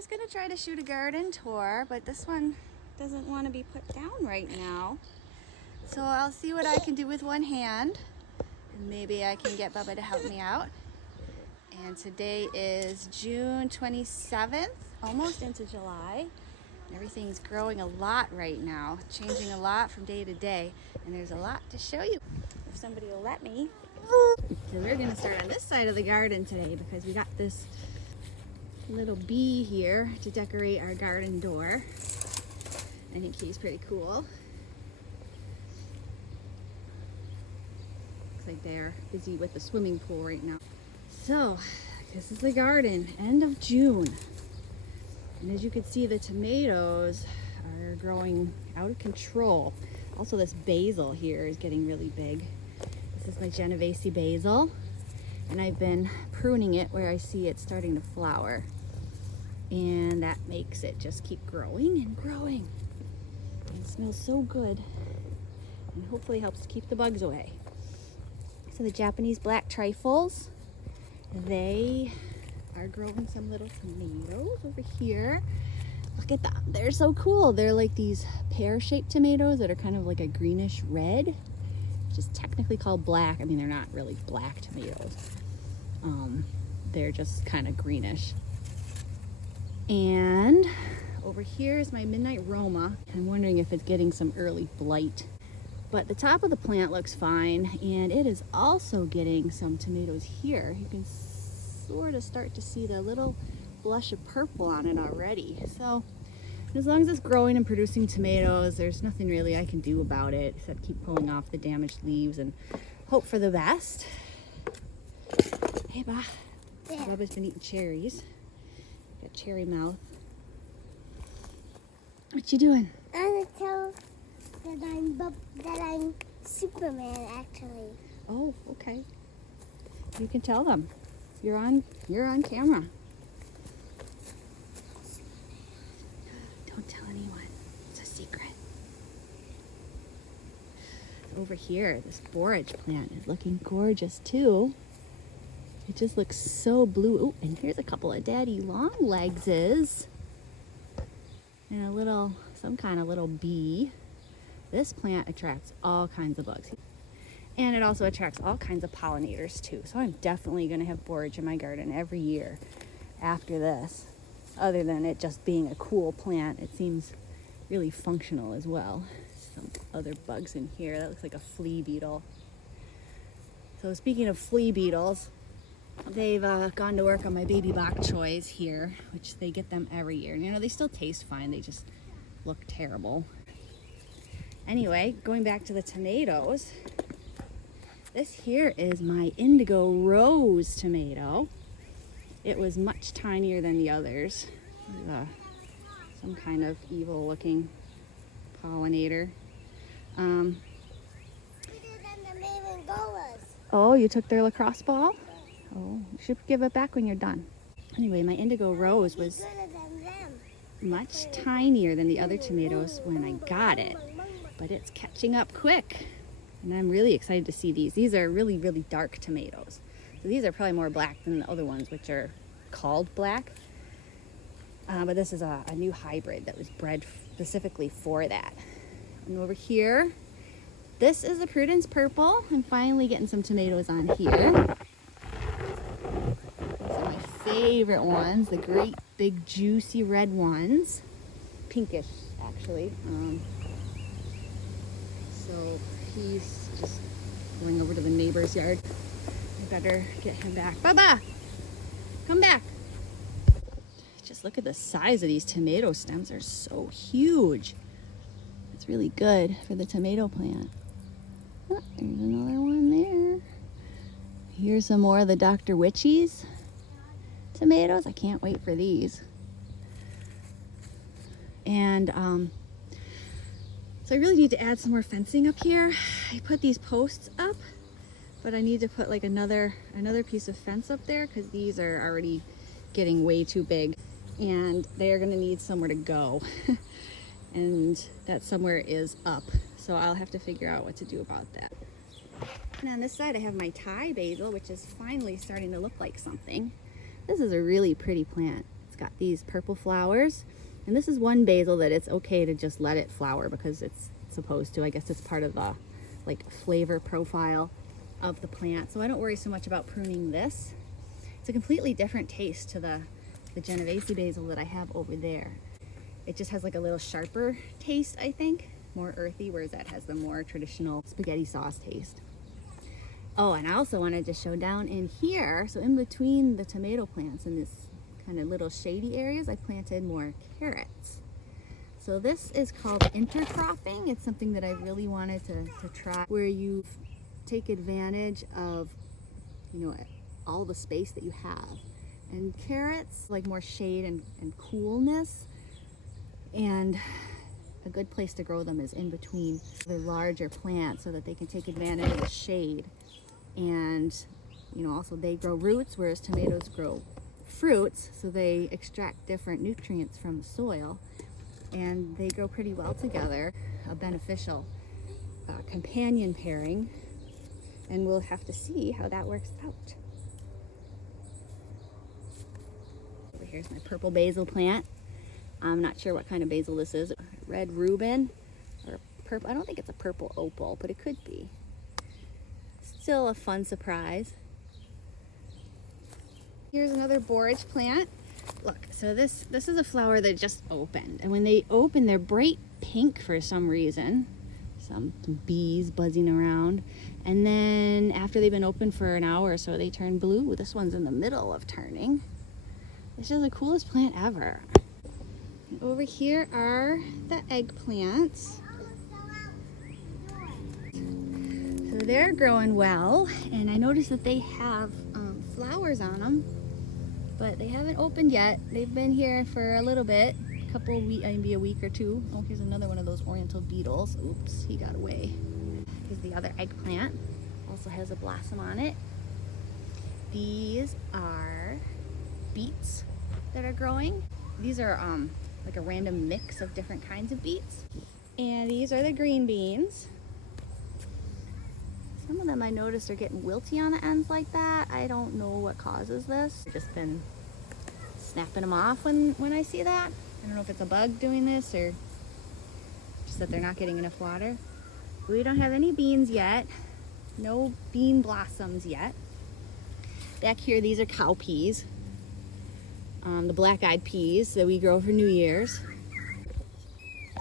was gonna try to shoot a garden tour, but this one doesn't want to be put down right now. So I'll see what I can do with one hand, and maybe I can get Bubba to help me out. And today is June 27th, almost into July. Everything's growing a lot right now, changing a lot from day to day, and there's a lot to show you if somebody will let me. So we're gonna start on this side of the garden today because we got this little bee here to decorate our garden door. I think he's pretty cool. Looks like they're busy with the swimming pool right now. So this is the garden, end of June. And as you can see, the tomatoes are growing out of control. Also, this basil here is getting really big. This is my Genovese basil, and I've been pruning it where I see it starting to flower. And that makes it just keep growing and growing. And it smells so good, and hopefully helps to keep the bugs away. So the Japanese black trifles, they are growing some little tomatoes over here. Look at them, they're so cool. They're like these pear-shaped tomatoes that are kind of like a greenish red, which is technically called black. I mean, they're not really black tomatoes. They're just kind of greenish. And over here is my midnight Roma. I'm wondering if it's getting some early blight. But the top of the plant looks fine, and it is also getting some tomatoes here. You can sort of start to see the little blush of purple on it already. So as long as it's growing and producing tomatoes, there's nothing really I can do about it except keep pulling off the damaged leaves and hope for the best. Hey, Ba. Yeah. Bubba's been eating cherries. Got cherry mouth. What you doing? I'm gonna tell that I'm Superman, actually. Oh, okay. You can tell them. You're on camera. Don't tell anyone. It's a secret. Over here, this borage plant is looking gorgeous too. It just looks so blue. Ooh, and here's a couple of daddy long legses. And a little, some kind of little bee. This plant attracts all kinds of bugs. And it also attracts all kinds of pollinators too. So I'm definitely gonna have borage in my garden every year after this. Other than it just being a cool plant, it seems really functional as well. Some other bugs in here. That looks like a flea beetle. So speaking of flea beetles, they've gone to work on my baby bok choys here, which they get them every year. And you know, they still taste fine, they just look terrible. Anyway, going back to the tomatoes, this here is my indigo rose tomato. It was much tinier than the others. Some kind of evil looking pollinator. Oh, you took their lacrosse ball? Oh, you should give it back when you're done. Anyway, my indigo rose was much tinier than the other tomatoes when I got it, but it's catching up quick. And I'm really excited to see these. These are really, really dark tomatoes. So these are probably more black than the other ones, which are called black. But this is a new hybrid that was bred specifically for that. And over here, this is the Prudence Purple. I'm finally getting some tomatoes on here. Favorite ones, the great big juicy red ones, pinkish actually. So he's just going over to the neighbor's yard. I better get him back. Bubba, come back. Just look at the size of these tomato stems. They're so huge. It's really good for the tomato plant. Oh, there's another one there. Here's some more of the Dr. Witchies tomatoes. I can't wait for these. And so I really need to add some more fencing up here. I put these posts up, but I need to put like another piece of fence up there because these are already getting way too big and they are going to need somewhere to go. And that somewhere is up, so I'll have to figure out what to do about that. And on this side I have my Thai basil, which is finally starting to look like something. This is a really pretty plant. It's got these purple flowers. And this is one basil that it's okay to just let it flower because it's supposed to. I guess it's part of the like flavor profile of the plant. So I don't worry so much about pruning this. It's a completely different taste to the Genovese basil that I have over there. It just has like a little sharper taste, I think, more earthy, whereas that has the more traditional spaghetti sauce taste. Oh, and I also wanted to show down in here, so in between the tomato plants in this kind of little shady areas, I planted more carrots. So this is called intercropping. It's something that I really wanted to try, where you take advantage of, you know, all the space that you have. And carrots like more shade and coolness, and a good place to grow them is in between the larger plants so that they can take advantage of the shade. And, you know, also they grow roots, whereas tomatoes grow fruits, so they extract different nutrients from the soil, and they grow pretty well together, a beneficial companion pairing, and we'll have to see how that works out. Over here's my purple basil plant. I'm not sure what kind of basil this is. Red Reuben or purple. I don't think it's a purple opal, but it could be. Still a fun surprise. Here's another borage plant. Look, so this is a flower that just opened. And when they open, they're bright pink for some reason. Some bees buzzing around. And then after they've been open for an hour or so, they turn blue. This one's in the middle of turning. It's just the coolest plant ever. Over here are the eggplants. So they're growing well, and I noticed that they have flowers on them, but they haven't opened yet. They've been here for a little bit, a couple of weeks, maybe a week or two. Oh, here's another one of those oriental beetles. Oops, he got away. Here's the other eggplant. Also has a blossom on it. These are beets that are growing. These are like a random mix of different kinds of beets. And these are the green beans. Some of them I noticed are getting wilty on the ends like that. I don't know what causes this. I've just been snapping them off when I see that. I don't know if it's a bug doing this or just that they're not getting enough water. We don't have any beans yet. No bean blossoms yet. Back here, these are cowpeas. The black-eyed peas that we grow for New Year's.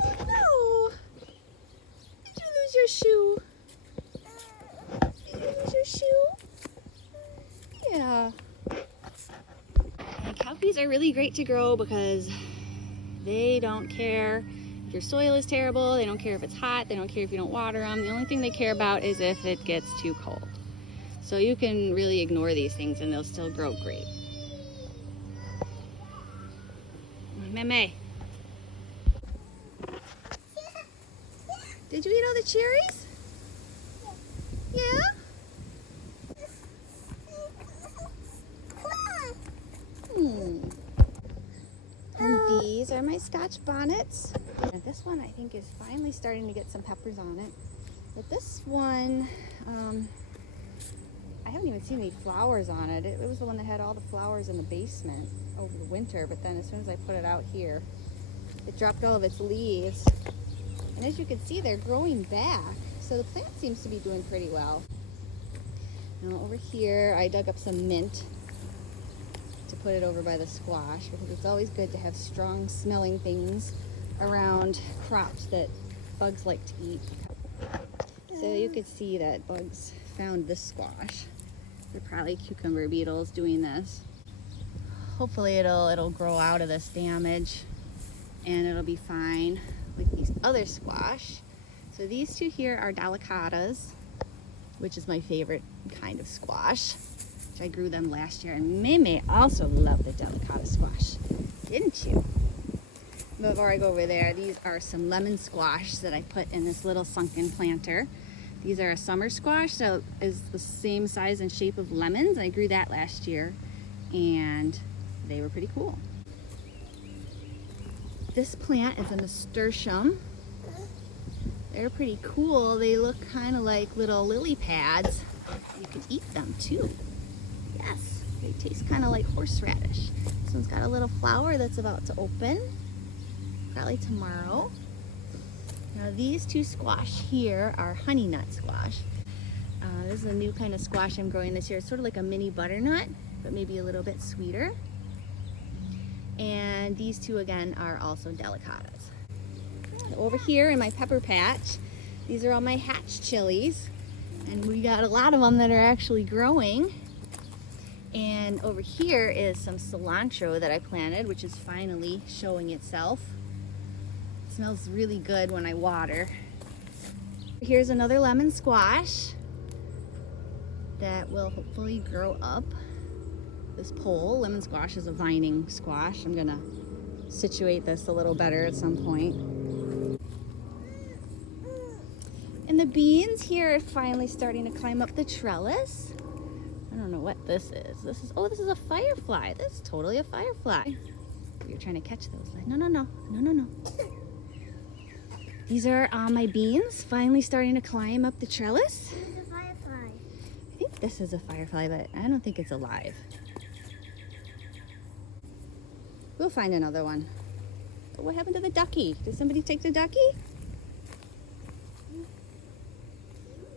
Oh, did you lose your shoe? Did you lose your shoe? Yeah. And cowpeas are really great to grow because they don't care if your soil is terrible, they don't care if it's hot, they don't care if you don't water them. The only thing they care about is if it gets too cold. So you can really ignore these things and they'll still grow great. Meme. Did you eat all the cherries? Yeah? And these are my Scotch bonnets. And this one I think is finally starting to get some peppers on it. But this one, I haven't even seen any flowers on it. It was the one that had all the flowers in the basement over the winter, but then as soon as I put it out here, it dropped all of its leaves. And as you can see, they're growing back. So the plant seems to be doing pretty well. Now over here, I dug up some mint to put it over by the squash because it's always good to have strong smelling things around crops that bugs like to eat. So you could see that bugs found this squash. They're probably cucumber beetles doing this. Hopefully it'll grow out of this damage and it'll be fine with these other squash. So these two here are delicatas, which is my favorite kind of squash. I grew them last year, and Meme also loved the delicata squash, didn't you? Before I go over there, these are some lemon squash that I put in this little sunken planter. These are a summer squash, so it's the same size and shape of lemons. I grew that last year, and they were pretty cool. This plant is a nasturtium. They're pretty cool. They look kind of like little lily pads. You can eat them too. Yes, they taste kind of like horseradish. This one's got a little flower that's about to open, probably tomorrow. Now these two squash here are honey nut squash. This is a new kind of squash I'm growing this year. It's sort of like a mini butternut, but maybe a little bit sweeter. And these two again are also delicatas. Over here in my pepper patch, these are all my hatch chilies. And we got a lot of them that are actually growing. And over here is some cilantro that I planted, which is finally showing itself. It smells really good when I water. Here's another lemon squash that will hopefully grow up this pole. Lemon squash is a vining squash. I'm gonna situate this a little better at some point. And the beans here are finally starting to climb up the trellis. I don't know what this is. This is a firefly. This is totally a firefly. You're trying to catch those. No. These are my beans finally starting to climb up the trellis. It's a firefly. I think this is a firefly, but I don't think it's alive. We'll find another one. But what happened to the ducky? Did somebody take the ducky?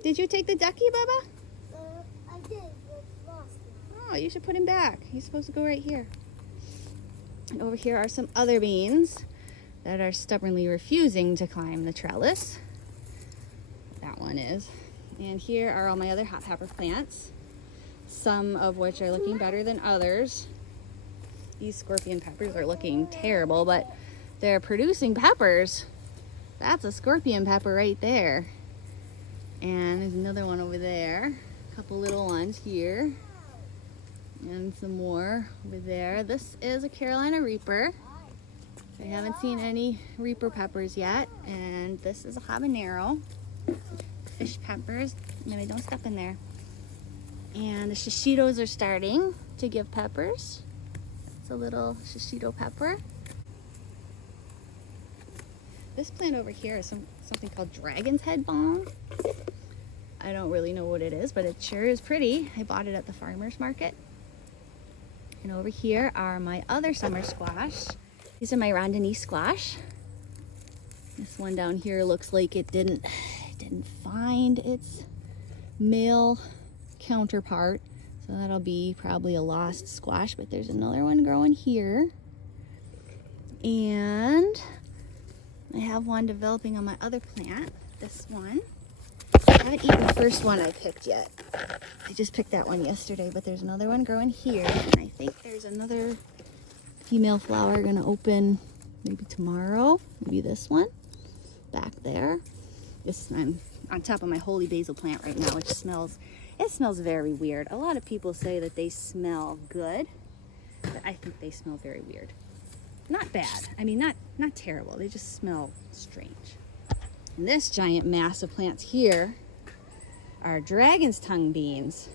Did you take the ducky, Bubba? I did, but lost it. Oh, you should put him back. He's supposed to go right here. And over here are some other beans that are stubbornly refusing to climb the trellis. That one is. And here are all my other hot pepper plants, some of which are looking better than others. These scorpion peppers are looking terrible, but they're producing peppers. That's a scorpion pepper right there. And there's another one over there. A couple little ones here. And some more over there. This is a Carolina Reaper. I haven't seen any Reaper peppers yet. And this is a habanero. Fish peppers. Maybe don't step in there. And the shishitos are starting to give peppers. It's a little shishito pepper. This plant over here is something called dragon's head balm. I don't really know what it is, but it sure is pretty. I bought it at the farmer's market. And over here are my other summer squash. These are my rondinese squash. This one down here looks like it didn't find its male counterpart. So that'll be probably a lost squash, but there's another one growing here. And I have one developing on my other plant, this one. I haven't eaten the first one I picked yet. I just picked that one yesterday, but there's another one growing here. And I think there's another female flower gonna open maybe tomorrow. Maybe this one back there. I'm on top of my holy basil plant right now, which smells very weird. A lot of people say that they smell good, but I think they smell very weird. Not bad. I mean, not terrible. They just smell strange. And this giant mass of plants here are dragon's tongue beans.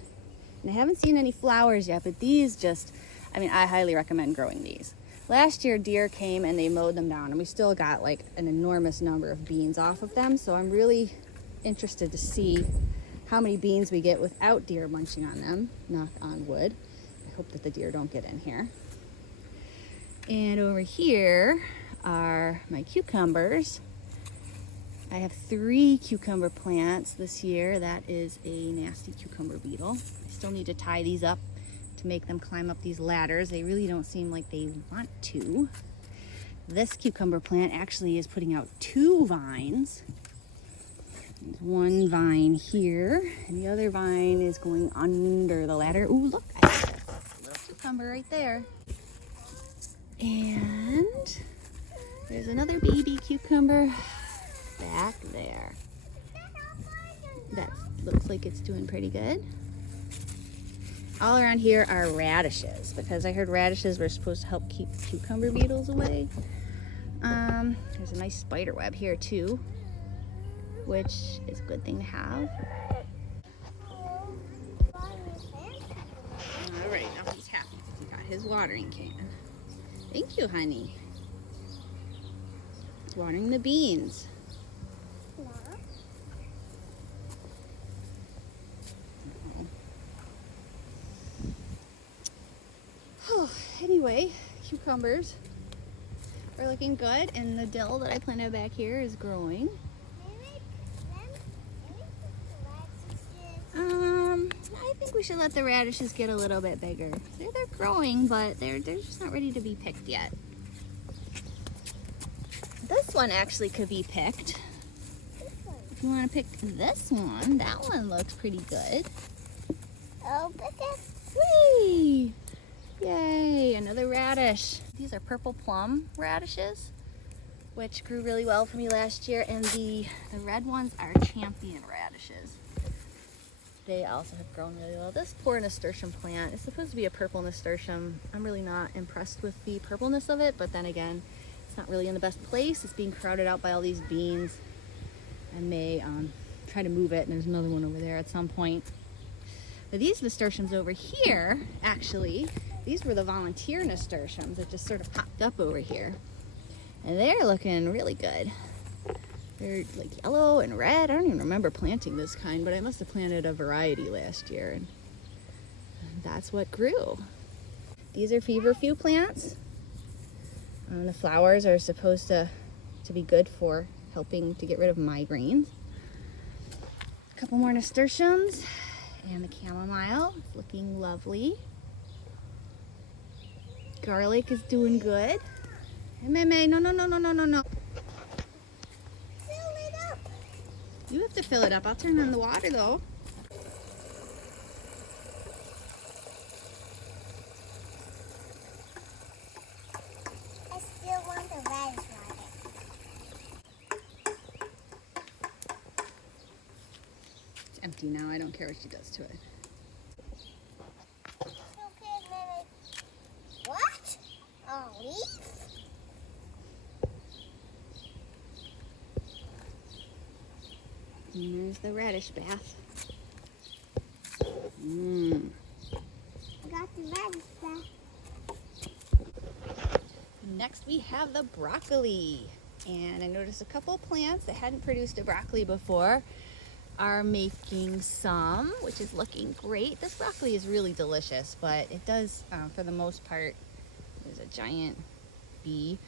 And I haven't seen any flowers yet, but these I highly recommend growing these. Last year, deer came and they mowed them down, and we still got like an enormous number of beans off of them. So I'm really interested to see how many beans we get without deer munching on them. Knock on wood. I hope that the deer don't get in here. And over here are my cucumbers. I have 3 cucumber plants this year. That is a nasty cucumber beetle. I still need to tie these up to make them climb up these ladders. They really don't seem like they want to. This cucumber plant actually is putting out 2 vines. There's one vine here, and the other vine is going under the ladder. Ooh, look, I have a little cucumber right there. And there's another baby cucumber back there. That looks like it's doing pretty good. All around here are radishes, because I heard radishes were supposed to help keep cucumber beetles away. There's a nice spider web here too, which is a good thing to have. All right, now he's happy because he got his watering can. Thank you, honey. Watering the beans. Anyway, cucumbers are looking good, and the dill that I planted back here is growing. I think we should let the radishes get a little bit bigger. They're growing, but they're just not ready to be picked yet. This one actually could be picked. If you want to pick this one, that one looks pretty good. Oh, pick it. Whee! Yay, another radish. These are purple plum radishes, which grew really well for me last year, and the red ones are champion radishes. They also have grown really well. This poor nasturtium plant is supposed to be a purple nasturtium. I'm really not impressed with the purpleness of it, but then again, it's not really in the best place. It's being crowded out by all these beans. I may try to move it, and there's another one over there at some point. But these nasturtiums over here, actually, these were the volunteer nasturtiums that just sort of popped up over here. And they're looking really good. They're like yellow and red. I don't even remember planting this kind, but I must have planted a variety last year, and that's what grew. These are feverfew plants. The flowers are supposed to be good for helping to get rid of migraines. A couple more nasturtiums, and the chamomile is looking lovely. Garlic is doing good. Hey, Meme, no. You have to fill it up. I'll turn on the water though. I still want the radish water. It's empty now. I don't care what she does to it. Okay, Mary. What? Oh, leaf? And there's the radish bath. I got the radish back. Next we have the broccoli. And I noticed a couple plants that hadn't produced a broccoli before are making some, which is looking great. This broccoli is really delicious, but it does, for the most part, there's a giant bee,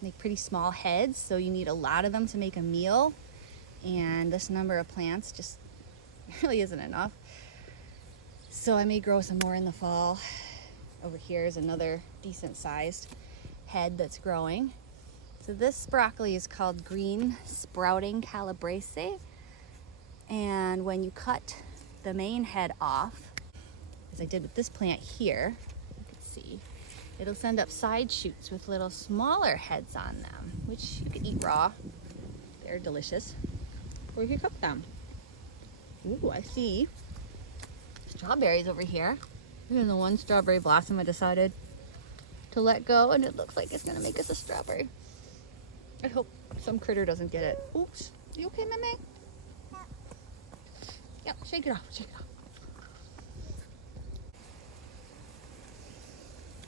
make pretty small heads, so you need a lot of them to make a meal. And this number of plants just really isn't enough. So I may grow some more in the fall. Over here is another decent sized head that's growing. So this broccoli is called green sprouting calabrese. And when you cut the main head off, as I did with this plant here, you can see, it'll send up side shoots with little smaller heads on them, which you can eat raw. They're delicious. Or you can cook them. Ooh, I see strawberries over here. Here's the one strawberry blossom I decided to let go, and it looks like it's gonna make us a strawberry. I hope some critter doesn't get it. Oops. You okay, Meme? Yep, shake it off, shake it off.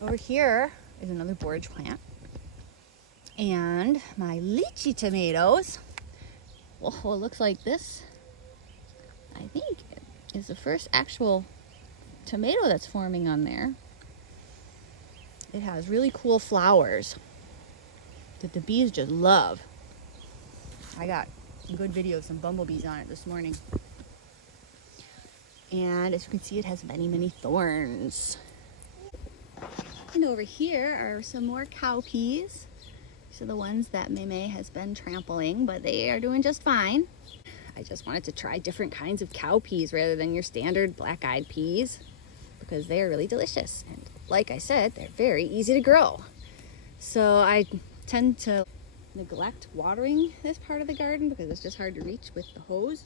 Over here is another borage plant. And my lychee tomatoes. Well, it looks like this, I think, is the first actual tomato that's forming on there. It has really cool flowers that the bees just love. I got some good video of some bumblebees on it this morning. And as you can see, it has many, many thorns. And over here are some more cowpeas. These are the ones that Meme has been trampling, but they are doing just fine. I just wanted to try different kinds of cowpeas rather than your standard black-eyed peas, because they are really delicious. And like I said, they're very easy to grow. So I tend to neglect watering this part of the garden because it's just hard to reach with the hose.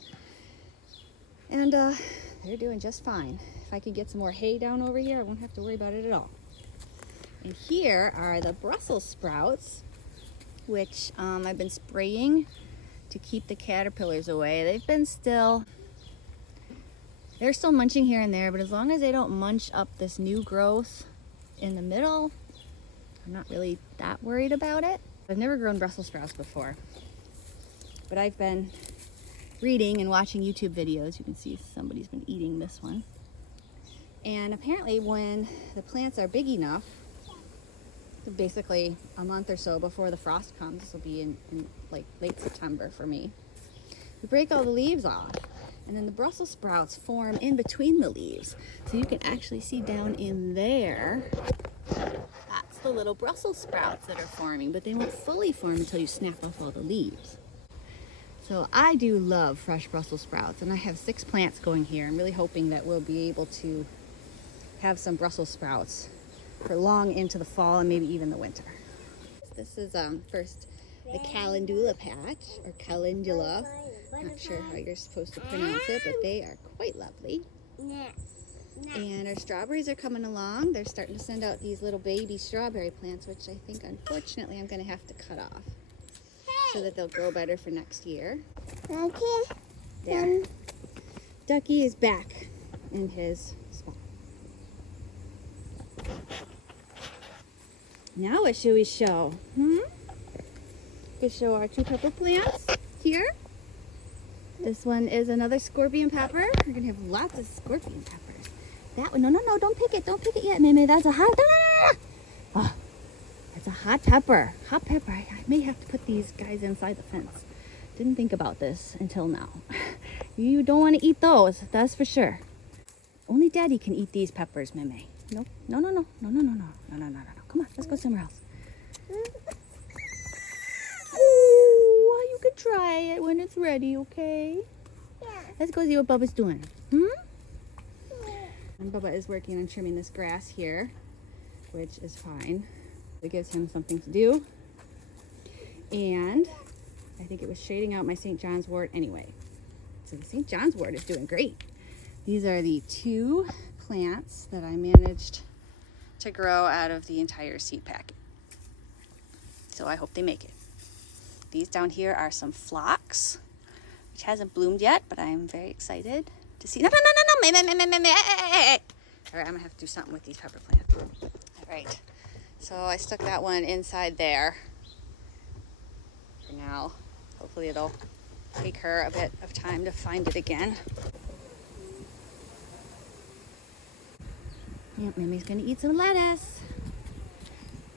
And they're doing just fine. If I could get some more hay down over here, I won't have to worry about it at all. And here are the Brussels sprouts, which I've been spraying to keep the caterpillars away. They're still munching here and there, but as long as they don't munch up this new growth in the middle, I'm not really that worried about it. I've never grown Brussels sprouts before, but I've been reading and watching YouTube videos. You can see somebody's been eating this one. And apparently when the plants are big enough, basically a month or so before the frost comes, this will be in like late September for me, we break all the leaves off, and then the Brussels sprouts form in between the leaves. So you can actually see down in there, that's the little Brussels sprouts that are forming, but they won't fully form until you snap off all the leaves. So I do love fresh Brussels sprouts, and I have 6 plants going here. I'm really hoping that we'll be able to have some Brussels sprouts for long into the fall and maybe even the winter. This is first the calendula patch, or calendula. Not sure how you're supposed to pronounce it, but they are quite lovely. And our strawberries are coming along. They're starting to send out these little baby strawberry plants, which I think unfortunately I'm going to have to cut off so that they'll grow better for next year. There. Ducky is back in his spot. Now what should we show? We could show our 2 pepper plants here. This one is another scorpion pepper. We're gonna have lots of scorpion peppers. That one, no, don't pick it yet, Mimi. That's a hot, oh, that's a hot pepper. Hot pepper. I may have to put these guys inside the fence. Didn't think about this until now. You don't want to eat those, that's for sure. Only Daddy can eat these peppers, Mimi. No. Come on, let's go somewhere else. Oh, you can try it when it's ready, okay? Yeah. Let's go see what Bubba's doing. And Bubba is working on trimming this grass here, which is fine. It gives him something to do. And I think it was shading out my St. John's wort anyway. So the St. John's wort is doing great. These are the 2 plants that I managed to grow out of the entire seed packet. So I hope they make it. These down here are some phlox, which hasn't bloomed yet, but I'm very excited to see. No. All right, I'm gonna have to do something with these pepper plants. All right, so I stuck that one inside there for now. Hopefully it'll take her a bit of time to find it again. Yep, Mimi's gonna eat some lettuce.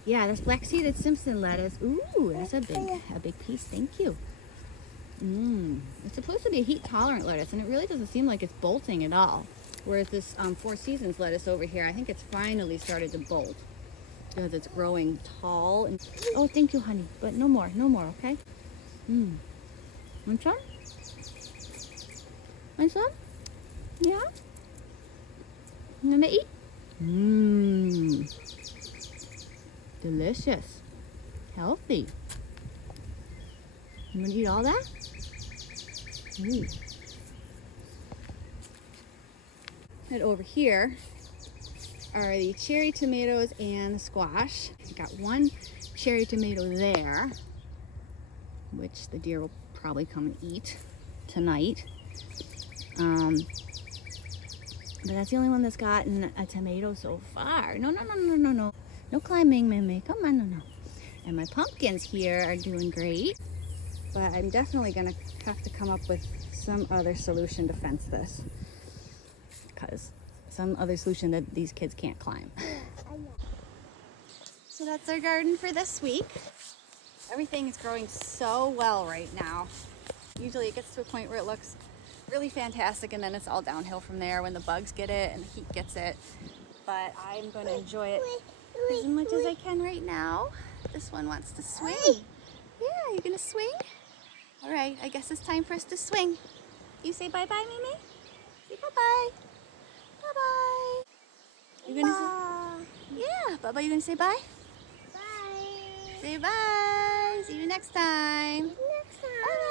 Yeah, that's black-seeded Simpson lettuce. Ooh, that's a big piece. Thank you. It's supposed to be a heat-tolerant lettuce, and it really doesn't seem like it's bolting at all. Whereas this 4 Seasons lettuce over here, I think it's finally started to bolt because it's growing tall. And oh, thank you, honey. But no more, okay? Want some? Want some? Yeah? You gonna eat? Delicious. Healthy. You gonna eat all that? And over here are the cherry tomatoes and the squash. I got 1 cherry tomato there, which the deer will probably come and eat tonight. But that's the only one that's gotten a tomato so far. No. No climbing, Mimi. Come on, no. And my pumpkins here are doing great. But I'm definitely gonna have to come up with some other solution to fence this. Because some other solution that these kids can't climb. So that's our garden for this week. Everything is growing so well right now. Usually it gets to a point where it looks really fantastic, and then it's all downhill from there when the bugs get it and the heat gets it. But I'm going to enjoy it as much as I can right now. This one wants to swing. Yeah, you going to swing? All right, I guess it's time for us to swing. You say bye-bye, Mimi? Say bye-bye. Bye-bye. You gonna say? Yeah, Bubba, you gonna say bye? Bye. Say bye. See you next time. Next time. Bye.